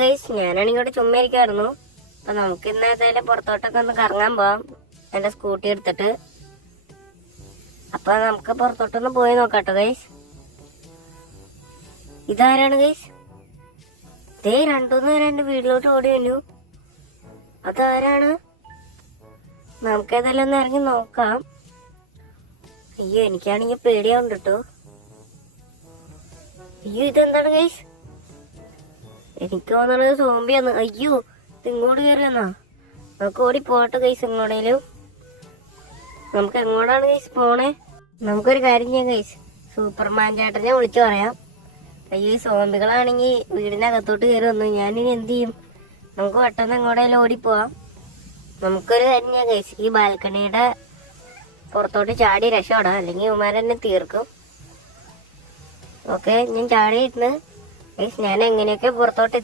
Guys ഞാനാണെങ്കിൽ ഇവിടെ ചുമ്മാ ഇരിക്കുമായിരുന്നു. അപ്പൊ നമുക്ക് ഇന്ന് ഏതായാലും പുറത്തോട്ടൊക്കെ ഒന്ന് കറങ്ങാൻ പോവാം, എന്റെ സ്കൂട്ടി എടുത്തിട്ട്. അപ്പൊ നമുക്ക് പുറത്തോട്ടൊന്ന് പോയി നോക്കാട്ടോ ഗൈസ്. ഇതാരാണ് ഗൈസ്? ദേ രണ്ടുമൂന്ന് പേര് എന്റെ വീട്ടിലോട്ട് ഓടി വന്നു. അതാരാണ്? നമുക്ക് ഏതായാലും ഒന്ന് ഇറങ്ങി നോക്കാം. അയ്യോ, എനിക്കാണെങ്കിൽ പേടിയാവുണ്ട് കേട്ടോ. അയ്യോ, ഇതെന്താണ് ഗൈസ്? എനിക്ക് തോന്നണത് സോംബിയാന്ന്. അയ്യോ, ഇത് ഇങ്ങോട്ട് കയറിയെന്നാ. നമുക്ക് ഓടി പോട്ടെ ഗൈസ് എങ്ങോട്ടേലും. നമുക്ക് എങ്ങോട്ടാണ് ഗൈസ് പോണേ? നമുക്കൊരു കാര്യം ചെയ്യാം ഗൈസ്, സൂപ്പർമാൻ ചേട്ടനെ വിളിച്ചു പറയാം. അയ്യോ, ഈ സോംബികളാണെങ്കിൽ വീടിനകത്തോട്ട് കയറി വന്നു. ഞാനിനി എന്ത് ചെയ്യും? നമുക്ക് പെട്ടെന്ന് എങ്ങോട്ടേലും ഓടിപ്പോവാം. നമുക്കൊരു കാര്യം ചെയ്യാം ഗൈസ്, ഈ ബാൽക്കണിയുടെ പുറത്തോട്ട് ചാടി രക്ഷപ്പെടാം, അല്ലെങ്കിൽ ഇവന്മാരെന്നെ തീർക്കും. ഓക്കെ, ഞാൻ ചാടിയിരുന്നു ഗൈസ്. ഞാൻ എങ്ങനെയൊക്കെ പുറത്തോട്ട്